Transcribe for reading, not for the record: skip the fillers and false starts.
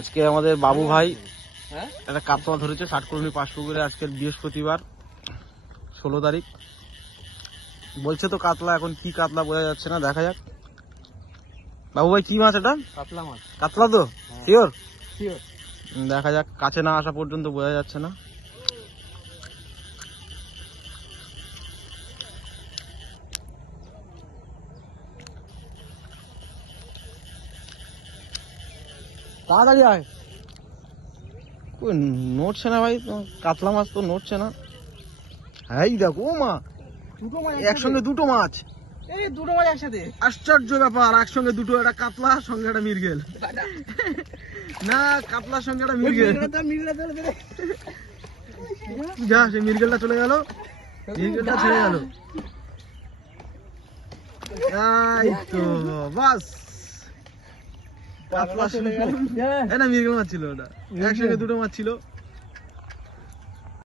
আজকে আমাদের বাবু ভাই একটা কাতলা ধরেছে 60 কলোনি 5 পুকুরে। আজকের বৃহস্পতিবার 16 তারিখ। বলছে তো কাতলা, এখন কি কাতলা বোঝা যাচ্ছে না, দেখা যাক। বাবু ভাই কি মাছ এটা? কাতলা মাছ। কাতলা তো শিওর? শিওর। দেখা যাক, কাছে না আসা পর্যন্ত বোঝা যাচ্ছে না। তাড়াতাড়ি আয়। নড়ছে না ভাই, কাতলা মাছ তো নড়ছে না। হ্যাঁ দেখো মা, একসঙ্গে দুটো মাছ। এই দুটো মাছ একসাথে, আশ্চর্য ব্যাপার, একসঙ্গে দুটো, একটা কাতলা সঙ্গে একটা মৃগেল। না, কাতলার সঙ্গে একটা মৃগেল। যা, সে মৃগেলটা চলে গেল, মৃগেলটা ছেড়ে গেল। এই তো বাস, কাতলা চলে গেল। না, মৃগেল মাছ ছিল ওটা, একসঙ্গে দুটো মাছ ছিল।